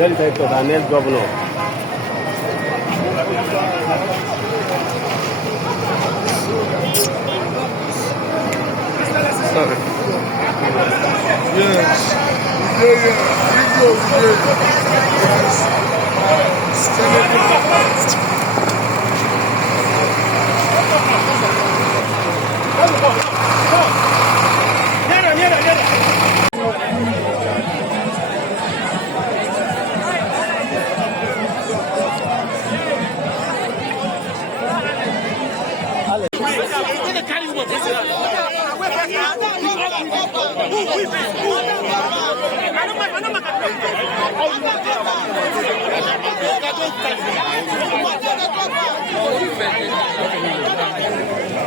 Very director, the next governor. Sorry. Yes.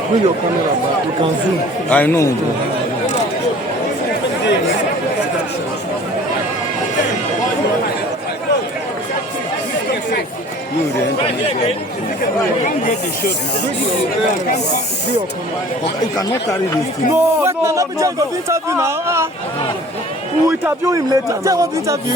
Bring your camera back. You can zoom. I know. You cannot carry this thing. No. Interview now. We will interview him later. Tell what interview.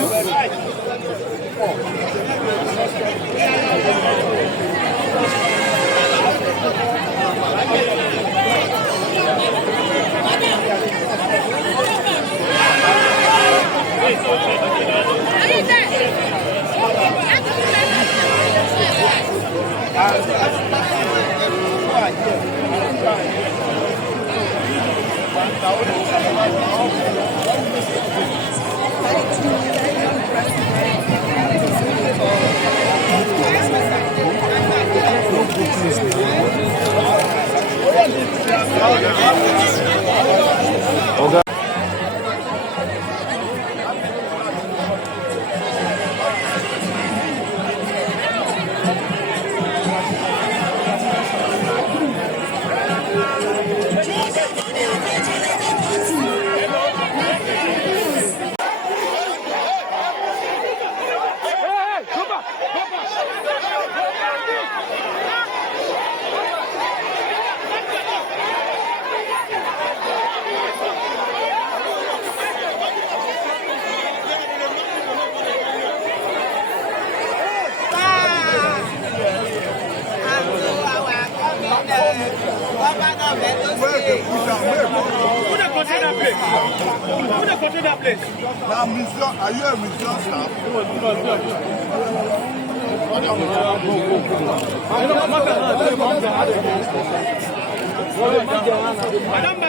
Now, Monsieur, are you a museum staff?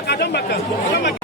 Madam Baka.